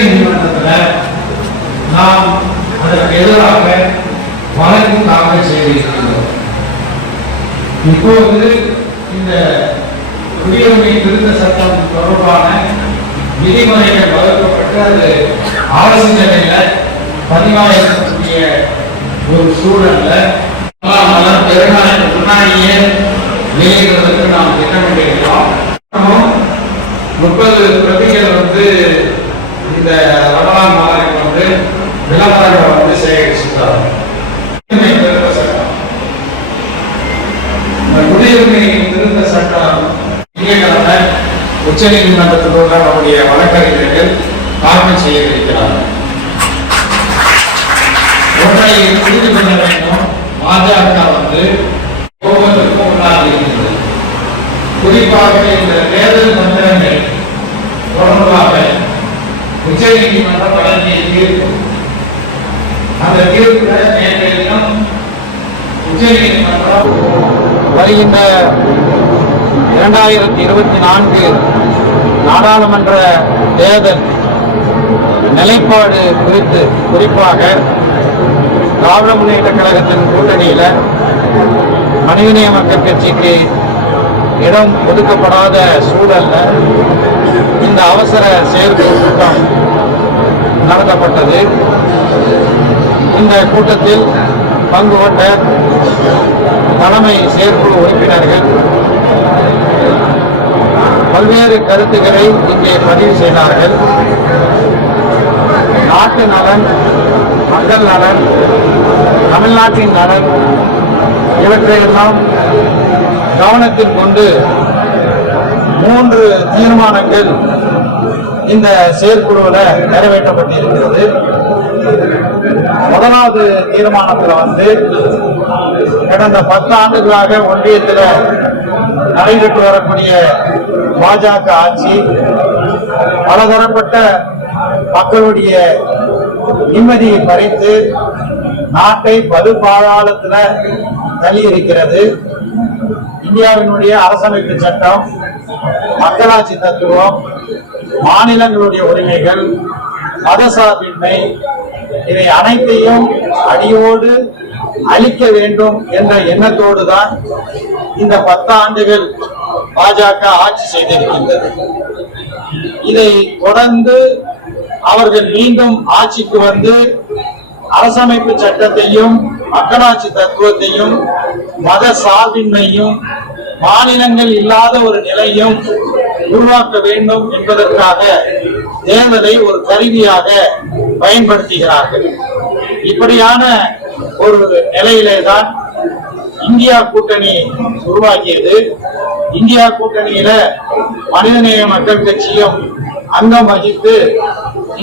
நீதிமன்றத்தில் நாம் அதற்கு எதிராக வழக்கு தாக்கல் செய்திருக்கிறோம். இப்போது இந்த குடியுரிமை திருத்த சட்டம் தொடர்பான விதிமுறைகள் வகுக்கப்பட்டு அது அரசு நிலையில் பதிவாயிருக்கக்கூடிய ஒரு சூழல்ல பெருநாளுக்கு முன்னாடியே வெளியிடுவதற்கு நாம் திட்டமிட்டிருக்கிறோம். 30 பிரதிகள் இந்த ரமலான் மாதத்துக்கு விளம்பரங்கள் சேகரிச்சிருக்காங்க. குடியுரிமை திருத்த சட்டம் திங்கட்கிழமை உச்ச நீதிமன்றத்தில் உள்ள நம்முடைய வழக்கறிஞர்கள் தாக்கல் செய்ய இருக்கிறார்கள். ஒன்றை புரிந்து கொள்ள வேண்டும், பாஜக கோபத்திற்கும் உள்ளாகியிருக்கிறது. குறிப்பாக இந்த தேர்தல் மந்திரங்கள் தொடர்பாக உச்ச நீதிமன்றம் வழங்கிய தீர்ப்பு, அந்த தீர்ப்புடன் நேற்றைய தினம் உச்ச நீதிமன்றம் வருகின்ற 2024 நாடாளுமன்ற தேர்தல் நிலைப்பாடு குறித்து, குறிப்பாக திராவிட முன்னேற்ற கழகத்தின் கூட்டணியில மனிதநேய மக்கள் கட்சிக்கு இடம் ஒதுக்கப்படாத சூழல்ல இந்த அவசர செயற்குழு கூட்டம் நடத்தப்பட்டது. இந்த கூட்டத்தில் பங்கு கொண்ட தலைமை செயற்குழு உறுப்பினர்கள் பல்வேறு கருத்துக்களை இங்கே பதிவு செய்தார்கள். நாட்டு நலன், மக்கள் நலன், தமிழ்நாட்டின் நலன் இவற்றையெல்லாம் கவனத்தில் கொண்டு 3 தீர்மானங்கள் இந்த செயற்குழுவில் நிறைவேற்றப்பட்டிருக்கிறது. முதலாவது தீர்மானத்தில் கடந்த 10 ஆண்டுகளாக ஒன்றியத்தில் நடைபெற்று வரக்கூடிய பாஜக ஆட்சி பலதரப்பட்ட மக்களுடைய நிம்மதியை பறித்து நாட்டை படுபாதாளத்தில் தள்ளி இருக்கிறது. இந்தியாவினுடைய அரசமைப்பு சட்டம், மக்களாட்சி தத்துவம், மாநிலங்களுடைய உரிமைகள், மதசார்பின்மை இவை அனைத்தையும் அடியோடு அழிக்க வேண்டும் என்ற எண்ணத்தோடு தான் இந்த 10 ஆண்டுகள் பாஜக ஆட்சி செய்திருக்கின்றது. இதை தொடர்ந்து அவர்கள் மீண்டும் ஆட்சிக்கு அரசமைப்பு சட்டத்தையும், மக்களாட்சி தத்துவத்தையும், மத சார்பின்மையும், மாநிலங்கள் இல்லாத ஒரு நிலையும் உருவாக்க வேண்டும் என்பதற்காக தேர்தலை ஒரு கருவியாக பயன்படுத்துகிறார்கள். இப்படியான ஒரு நிலையிலேதான் இந்தியா கூட்டணி உருவாக்கியது. இந்தியா கூட்டணியில மனிதநேய மக்கள் கட்சியும் அங்கம் வகித்து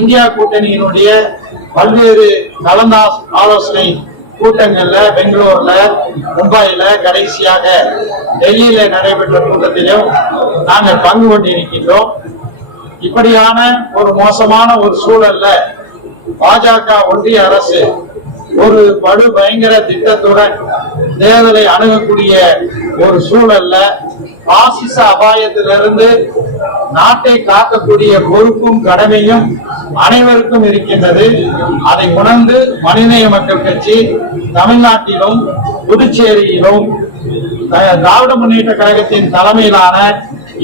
இந்தியா கூட்டணியினுடைய பல்வேறு கலந்து ஆலோசனை கூட்டங்கள்ல பெங்களூர்ல, மும்பைல, கடைசியாக டெல்லியில நடைபெற்ற கூட்டத்திலும் நாங்கள் பங்கு கொண்டிருக்கின்றோம். இப்படியான ஒரு மோசமான ஒரு சூழல்ல பாஜக ஒன்றிய அரசு ஒரு படு பயங்கர திட்டத்துடன் தேர்தலை அணுகக்கூடிய ஒரு சூழல்ல பாசிச அபாயத்திலிருந்து நாட்டை காக்கக்கூடிய பொறுப்பும் கடமையும் அனைவருக்கும் இருக்கின்றது. அதை உணர்ந்து மனிதநேய மக்கள் கட்சி தமிழ்நாட்டிலும் புதுச்சேரியிலும் திராவிட முன்னேற்ற கழகத்தின் தலைமையிலான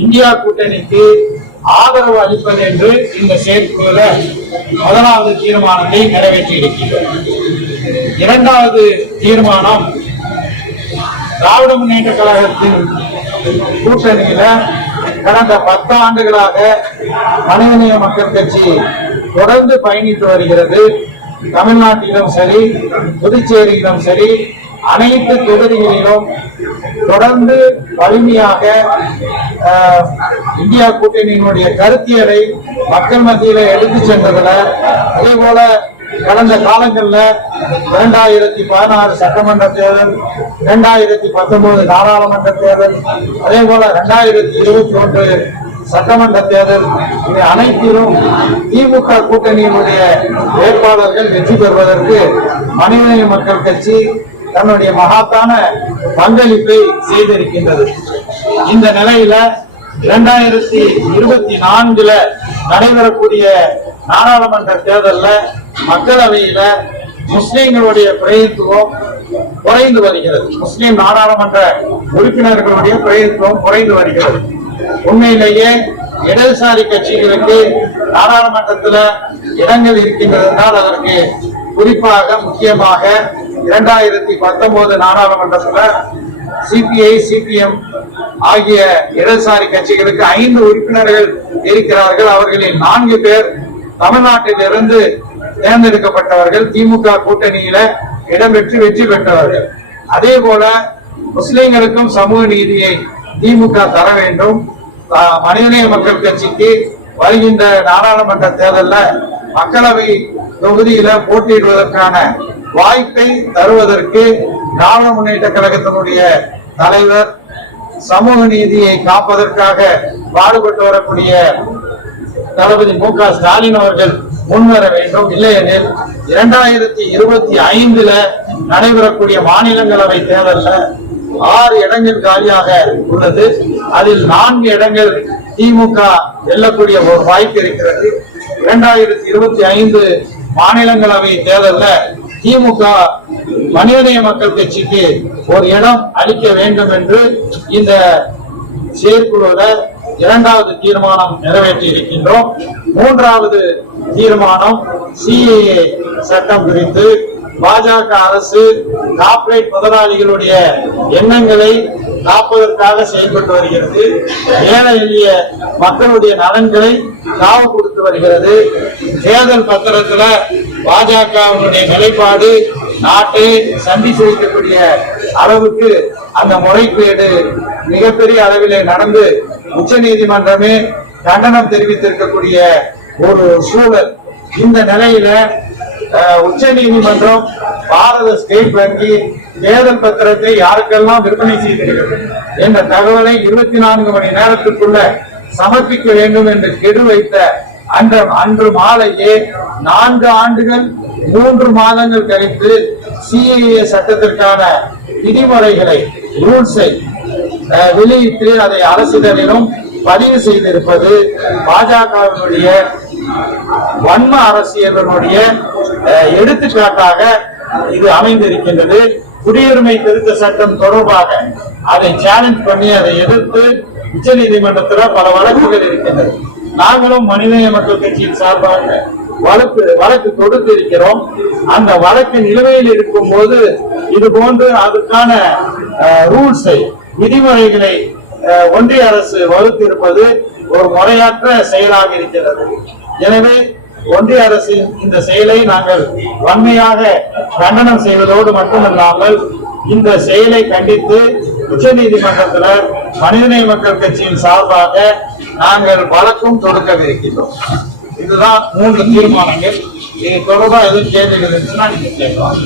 இந்தியா கூட்டணிக்கு ஆதரவு அளிப்பது என்று இந்த செயற்குழுவில் முதலாவது தீர்மானத்தை நிறைவேற்றி இருக்கிறது. இரண்டாவது தீர்மானம், திராவிட முன்னேற்ற கழகத்தின் கூட்டணியில கடந்த 10 ஆண்டுகளாக மனிதநேய மக்கள் கட்சி தொடர்ந்து பயணித்து வருகிறது. தமிழ்நாட்டிலும் சரி, புதுச்சேரியிலும் சரி, அனைத்து தொகுதிகளிலும் தொடர்ந்து வலிமையாக இந்தியா கூட்டணியினுடைய கருத்தியலை மக்கள் மத்தியில எடுத்து சென்றதுல, அதே போல கடந்த காலங்களில் 2016 சட்டமன்ற தேர்தல், 2019 நாடாளுமன்ற தேர்தல், அதே போல 2021 சட்டமன்ற தேர்தல், இவை அனைத்திலும் திமுக கூட்டணியினுடைய வேட்பாளர்கள் வெற்றி பெறுவதற்கு மனிதநேய மக்கள் கட்சி தன்னுடைய மகத்தான பங்களிப்பை செய்திருக்கின்றது. இந்த நிலையில 2024 நடைபெறக்கூடிய நாடாளுமன்ற தேர்தல்ல மக்களவையில முஸ்லிம்களுடைய பிரதிநிதித்துவம் குறைந்து வருகிறது. முஸ்லிம் நாடாளுமன்ற உறுப்பினர்களுடைய பிரதிநிதித்துவம் குறைந்து வருகிறது. உண்மையிலேயே இடதுசாரி கட்சிகளுக்கு நாடாளுமன்றத்தில் இடங்கள் இருக்கின்றது என்றால் அதற்கு குறிப்பாக முக்கியமாக 2019 நாடாளுமன்றத்தில் சிபிஐ சிபிஎம் ஆகிய இடதுசாரி கட்சிகளுக்கு 5 உறுப்பினர்கள் இருக்கிறார்கள். அவர்களில் 4 பேர் தமிழ்நாட்டிலிருந்து தேர்ந்தெடுக்கப்பட்டவர்கள், திமுக கூட்டணியில இடம்பெற்று வெற்றி பெற்றவர்கள். அதே போல முஸ்லிம்களுக்கும் சமூக நீதியை திமுக தர வேண்டும். மனிதநேய மக்கள் கட்சிக்கு வருகின்ற நாடாளுமன்ற தேர்தலில் மக்களவை தொகுதியில போட்டியிடுவதற்கான வாய்ப்பை தருவதற்கு திராவிட முன்னேற்ற கழகத்தினுடைய தலைவர் சமூக நீதியை காப்பதற்காக பாடுபட்டு வரக்கூடிய தளபதி மு க ஸ்டாலின் அவர்கள் முன்வர வேண்டும். இல்லையெனில் 2025 நடைபெறக்கூடிய மாநிலங்களவை தேர்தலில் 6 இடங்கள் காலியாக உள்ளது. அதில் 4 இடங்கள் திமுக வெல்லக்கூடிய ஒரு வாய்ப்பு இருக்கிறது. 2025 மாநிலங்களவை தேர்தலில் திமுக மனிதநேய மக்கள் கட்சிக்கு ஒரு இடம் அளிக்க வேண்டும் என்று இந்த செயற்குழுவில் 2வது தீர்மானம் நிறைவேற்றி இருக்கின்றோம். 3வது தீர்மானம் சிஏஏ சட்டம் குறித்து பாஜக அரசு கார்ப்பரேட் முதலாளிகளுடைய எண்ணங்களை காப்பதற்காக செயல்பட்டு வருகிறது. ஏழை எளிய மக்களுடைய நலன்களை காவு கொடுத்து வருகிறது. தேர்தல் பத்திரத்துல பாஜகவினுடைய நிலைப்பாடு நாட்டை சந்தி செய்யக்கூடிய அளவுக்கு அந்த முறைகேடு மிகப்பெரிய அளவிலே நடந்து உச்ச நீதிமன்றமே கண்டனம் தெரிவித்திருக்கக்கூடிய ஒரு சூழல். இந்த நிலையில உச்ச நீதிமன்றம் பாரத ஸ்டேட் வங்கி தேர்தல் பத்திரத்தை யாருக்கெல்லாம் விற்பனை செய்திருக்கிறது என்ற தகவலை 24 மணி நேரத்துக்குள்ள சமர்ப்பிக்க வேண்டும் என்று கெடு வைத்த அன்று மாலையே 4 ஆண்டுகள் 3 மாதங்கள் கழித்து சிஏஏ சட்டத்திற்கான விதிமுறைகளை ரூல்ஸை வெளியிட்டு அதை அரசிதழிலும் பதிவு செய்திருப்பது பாஜகவினுடைய வன்ம அரசியலினுடைய எடுத்துக்காட்டாக இது அமைந்திருக்கின்றது. குடியுரிமை திருத்த சட்டம் தொடர்பாக அதை சேலஞ்ச் பண்ணி அதை எதிர்த்து உச்ச நீதிமன்றத்தில் பல வழக்குகள் இருக்கின்றது. நாங்களும் மனிதநேய மக்கள் கட்சியின் சார்பாக வழக்கு தொடுத்து இருக்கிறோம். அந்த வழக்கு நிலுவையில் இருக்கும் போது இது போன்று அதுக்கான ரூல்ஸை விதிமுறைகளை ஒன்றிய அரசு வகுத்திருப்பது ஒரு முறையற்ற செயலாக இருக்கிறது. எனவே ஒன்றிய அரசின் இந்த செயலை நாங்கள் வன்மையாக கண்டனம் செய்வதோடு மட்டுமல்லாமல் இந்த செயலை கண்டித்து உச்ச நீதிமன்றத்தில் மனிதநேய மக்கள் கட்சியின் சார்பாக நாங்கள் வழக்கும் தொடுக்கவிருக்கின்றோம். இதுதான் 3 தீர்மானங்கள். இது தொடர்பாக எதுவும் கேள்விகள் இருந்துச்சுன்னா நீங்க கேட்கலாம்.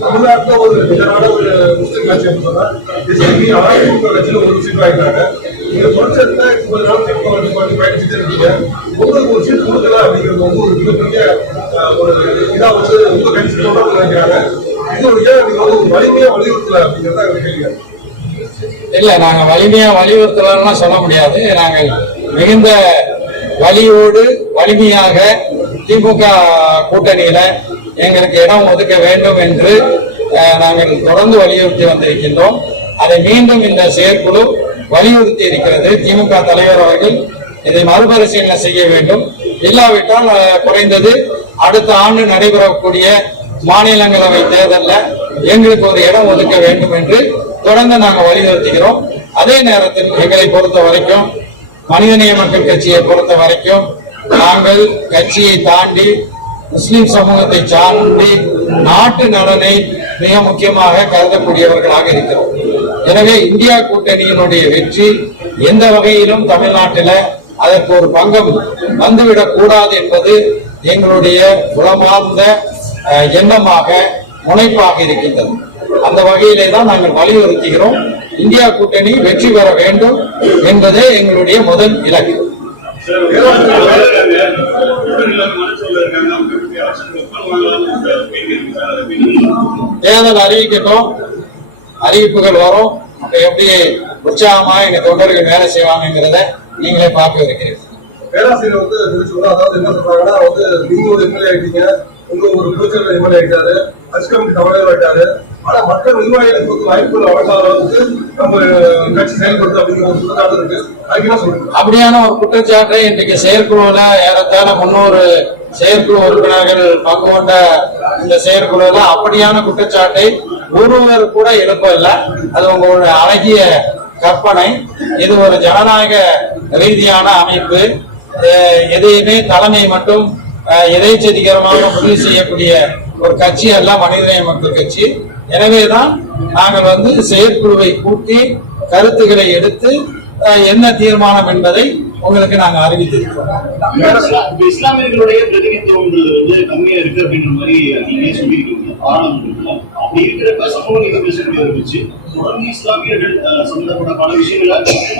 தமிழ்நாட்டில் ஒரு முஸ்லிம் கட்சி கட்சியில் ஒரு சீட் வாங்கிட்டாங்க. நீங்க தொடர்ச்சியா கொஞ்ச நாள் பயணிச்சுட்டு இருக்கீங்க. உங்களுக்கு ஒரு சீட் கொடுக்கல அப்படிங்கிறது வந்து ஒரு மிகப்பெரிய ஒரு இதா வச்சு உங்க கட்சி தொடர்ந்து நினைக்கிறாங்க. இது ஒரு ஏன் நீங்க வந்து வலிமையா வலியுறுத்தல அப்படிங்கிறத கேள்வி. இல்ல, நாங்க வலிமையா வலியுறுத்தலாம் சொல்ல முடியாது. நாங்கள் மிகுந்த வலியோடு வலிமையாக திமுக கூட்டணியில எங்களுக்கு இடம் ஒதுக்க வேண்டும் என்று நாங்கள் தொடர்ந்து வலியுறுத்தி வந்திருக்கின்றோம். அதை மீண்டும் இந்த செயற்குழு வலியுறுத்தி இருக்கிறது. திமுக தலைவர் அவர்கள் இதை மறுபரிசீலனை செய்ய வேண்டும். இல்லாவிட்டால் குறைந்தது அடுத்த ஆண்டு நடைபெறக்கூடிய மாநிலங்களவை தேர்தலில் எங்களுக்கு ஒரு இடம் ஒதுக்க வேண்டும் என்று தொடர்ந்து நாங்கள் வலியுறுத்துகிறோம். அதே நேரத்தில் எங்களை பொறுத்த வரைக்கும், மனிதநேய மக்கள் கட்சியை பொறுத்த வரைக்கும், நாங்கள் கட்சியை தாண்டி முஸ்லிம் சமூகத்தை சார்ந்து நாட்டு நலனை மிக முக்கியமாக கருதக்கூடியவர்களாக இருக்கிறோம். எனவே இந்தியா கூட்டணியினுடைய வெற்றி எந்த வகையிலும் தமிழ்நாட்டில் அதற்கு ஒரு பங்கம் வந்துவிடக் கூடாது என்பது எங்களுடைய உளமார்ந்த எண்ணமாக முனைப்பாக இருக்கின்றது. அந்த வகையிலே தான் நாங்கள் வலியுறுத்துகிறோம். இந்தியா கூட்டணி வெற்றி பெற வேண்டும் என்பதே எங்களுடைய முதல் இலக்கு. தேர்தல் அறிவிக்கட்டும், அறிவிப்புகள் வரும். அப்ப எப்படி உற்சாகமா எங்க தொண்டர்கள் வேலை செய்வாங்கிறத நீங்களே பார்க்க இருக்கிறீர்கள். பேராசிரியர் வந்து தெரிவிச்சுக்கணும். அதாவது என்ன சொல்றாங்கன்னா வந்து நீங்க ஒரு எம்எல்ஏ ஆயிட்டீங்க, உங்க ஒரு ஃபியூச்சர் எம்எல்ஏ ஆயிட்டாரு, ஹஜ் கமிட்டி தலைவர் ஆயிட்டாரு. ஆனா மற்ற நிர்வாகிகளுக்கு வந்து வாய்ப்புகள் அவகாசம் அளவுக்கு நம்ம கட்சி செயல்படுத்து அப்படிங்கிற ஒரு குற்றச்சாட்டு இருக்கு. அதுக்கு என்ன சொல்றீங்க? அப்படியான ஒரு குற்றச்சாட்டை இன்றைக்கு செயற்குழுல ஏறத்தாழ 300 செயற்குழு உறுப்பினர்கள் பங்கு கொண்ட இந்த செயற்குழுல அப்படியான குற்றச்சாட்டை ஒருவர் கூட எழுப்பவில்லை. அது உங்களுடைய அழகிய கற்பனை. இது ஒரு ஜனநாயக ரீதியான அமைப்பு. எதையுமே தலைமை மட்டும் எதேச்சதிகரமாக முடிவு செய்யக்கூடிய ஒரு கட்சி அல்ல மனிதநேய மக்கள் கட்சி. எனவேதான் நாங்கள் வந்து செயற்குழுவை கூட்டி கருத்துக்களை எடுத்து என்ன தீர்மானம் என்பதை உங்களுக்கு நாங்கள் அறிவித்திருக்கிறோம். இஸ்லாமியர்களுடைய பிரதிநிதித்துவம் வந்து கம்மியா இருக்கு அப்படின்ற மாதிரி நீங்க சொல்லியிருக்கீங்க. அப்படி இருக்கிறப்ப சமூக நீதி பிரச்சனை இருந்துச்சு. தொடர்ந்து இஸ்லாமியர்கள் சம்பந்தப்பட்ட பல விஷயங்கள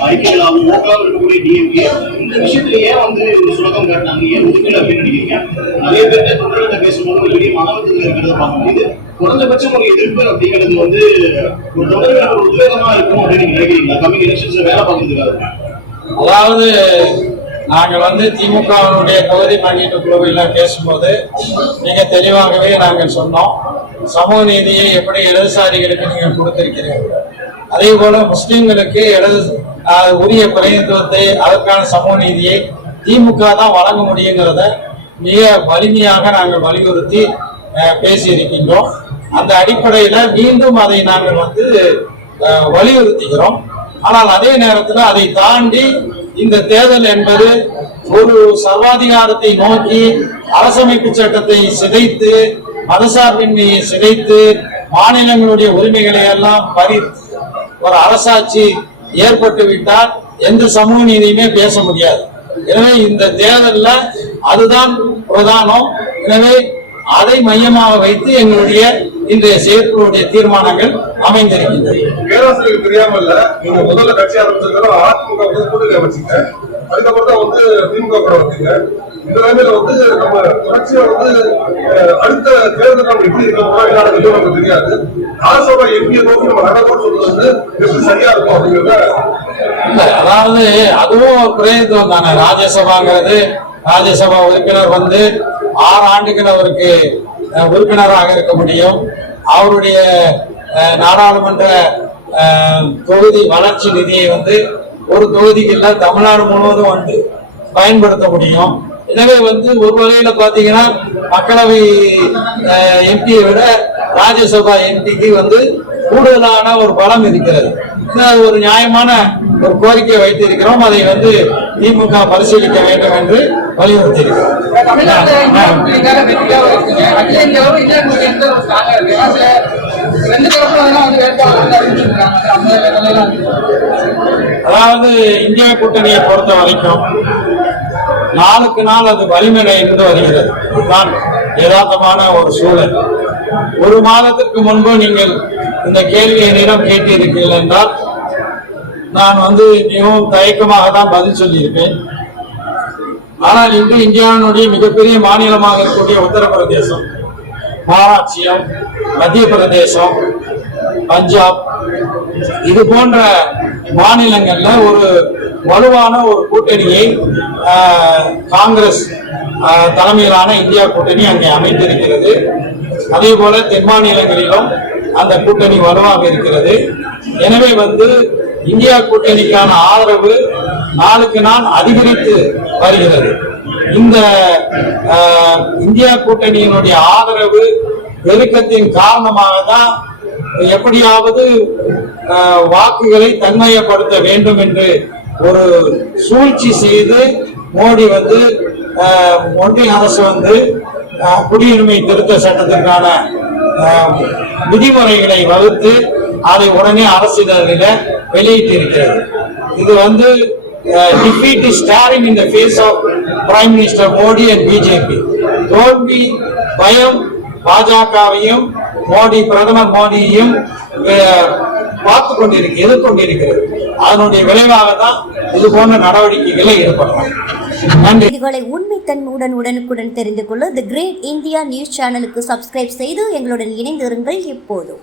ஐக்கியங்களாகவும் ஓட்டாக இருக்கக்கூடிய டிஎம்கே இந்த விஷயத்துல ஏன் வந்து ஒரு சுலகம் காட்டினாங்க, ஏன் ஒதுக்கல அப்படின்னு நினைக்கிறீங்க? நிறைய பேர்த்த தொண்டர்கிட்ட பேசும்போது ஒரு பெரிய மனவத்தில் இருக்கிறத பார்க்க முடியுது. குறைந்தபட்சம் ஒரு எதிர்ப்பு அப்படிங்கிறது வந்து ஒரு தொண்டர்களுக்கு ஒரு உத்வேகமா இருக்கும் அப்படின்னு நீங்க நினைக்கிறீங்களா? கம்மிங் எலெக்ஷன்ஸ்ல வேலை பார்க்கறதுக்காக. அதாவது நாங்கள் வந்து திமுகவினுடைய தொகுதி பங்கீட்டு குழுவில் பேசும்போது மிக தெளிவாகவே நாங்கள் சொன்னோம், சமூக நீதியை எப்படி இடதுசாரிகளுக்கு நீங்கள் கொடுத்திருக்கிறீர்கள், அதே போல முஸ்லிம்களுக்கு உரிய பிரதிநிதித்துவத்தை அதற்கான சமூக நீதியை திமுக தான் வழங்க முடியுங்கிறத மிக வலிமையாக நாங்கள் வலியுறுத்தி பேசியிருக்கின்றோம். அந்த அடிப்படையில மீண்டும் அதை நாங்கள் வந்து வலியுறுத்துகிறோம். ஆனால் அதே நேரத்தில் அதை தாண்டி இந்த தேர்தல் என்பது ஒரு சர்வாதிகாரத்தை நோக்கி அரசமைப்பு சட்டத்தை சிதைத்து மதசார்பின்மையை சிதைத்து மாநிலங்களுடைய உரிமைகளை எல்லாம் பறித்து ஒரு அரசாட்சி ஏற்பட்டு விட்டால் எந்த சமூக நீதியுமே பேச முடியாது. எனவே இந்த தேர்தல்ல அதுதான் பிரதானம். எனவே அதை மையமாக வைத்து எங்களுடைய இன்றைய செயற்குழுடைய தீர்மானங்கள் அமைந்திருக்கின்றன. பேராசிரியர் தெரியாமல்ல, நீங்க முதல்ல கட்சி ஆரம்பிச்சிருந்தாலும் அதிமுக வந்து கூட்டணி அமைச்சிங்க, அதுக்கப்புறம் வந்து திமுக கூட வந்தீங்க. இந்த நிலைமையில வந்து நம்ம தொடர்ச்சியா வந்து அடுத்த தேர்தல் நம்ம எப்படி இருக்கோமோ இல்லாத நமக்கு தெரியாது. ராஜ்யசபா எம்பியை நோக்கி நம்ம நடக்கும் சொல்றது வந்து எப்படி சரியா இருக்கும் அப்படிங்கிறத. அதாவது அதுவும் ஒரு பிரயோஜனம் தானே. ராஜ்யசபாங்கிறது ராஜ்யசபா உறுப்பினர் வந்து 6 ஆண்டுகள் அவருக்கு உறுப்பினராக இருக்க முடியும். அவருடைய நாடாளுமன்ற தொகுதி வளர்ச்சி நிதியை வந்து ஒரு தொகுதிக்கு இல்ல தமிழ்நாடு முழுவதும் வந்து பயன்படுத்த முடியும். எனவே வந்து ஒரு வகையில பாத்தீங்கன்னா மக்களவை எம்பியை விட ராஜ்யசபா எம்பிக்கு வந்து கூடுதலான ஒரு பலம் இருக்கிறது. ஒரு நியாயமான ஒரு கோரிக்கை வைத்திருக்கிறோம். அதை வந்து திமுக பரிசீலிக்க வேண்டும் என்று வலியுறுத்தி இருக்கிறோம். அதாவது இந்தியா கூட்டணியை பொறுத்த வரைக்கும் நாளுக்கு நாள் அது வலிமையடைந்து வருகிறது. இதுதான் யதார்த்தமான ஒரு சூழல். ஒரு மாதத்திற்கு முன்பு நீங்கள் இந்த கேள்வி என்னிடம் கேட்டிருக்கீர்கள் என்றால் நான் வந்து மிகவும் தயக்கமாக தான் பதில் சொல்லியிருப்பேன். ஆனால் இன்று இந்தியாவினுடைய மிகப்பெரிய மாநிலமாக இருக்கக்கூடிய உத்தரப்பிரதேசம், மகாராஷ்டிரம், மத்திய பிரதேசம், பஞ்சாப் இது போன்ற மாநிலங்கள்ல ஒரு வலுவான ஒரு கூட்டணியை காங்கிரஸ் தலைமையிலான இந்தியா கூட்டணி அங்கே அமைந்திருக்கிறது. அதே போல தென் மாநிலங்களிலும் அந்த கூட்டணி வலுவாக இருக்கிறது. எனவே வந்து இந்தியா கூட்டணிக்கான ஆதரவு நாளுக்கு நாள் அதிகரித்து வருகிறது. இந்த இந்தியா கூட்டணியினுடைய ஆதரவு பெருக்கத்தின் காரணமாக தான் எப்படியாவது வாக்குகளை தன்மையப்படுத்த வேண்டும் என்று ஒரு சூழ்ச்சி செய்து மோடி வந்து ஒன்றிய அரசு வந்து குடியுரிமை திருத்த சட்டத்திற்கான விதிமுறைகளை வகுத்து அதை உடனே அரசிதழில வெளியிட்டு இருக்கிறது. இது வந்து defeat is staring in the face of Prime Minister Modi and BJP. தோல்வி பயம் பாஜகவையும் மோடி பிரதமர் மோடியையும் பார்த்து கொண்டிருக்கிறது, எதிர்கொண்டிருக்கிறது. அதனுடைய விளைவாக தான் இது போன்ற நடவடிக்கைகளை ஈடுபடலாம். நன்றி. இதுகளை உண்மைத்தன்மையுடன் உடனுக்குடன் தெரிந்து கொள்ள தி கிரேட் இந்தியா நியூஸ் சேனலுக்கு சப்ஸ்கிரைப் செய்து எங்களுடன் இணைந்திருங்கள் எப்போதும்.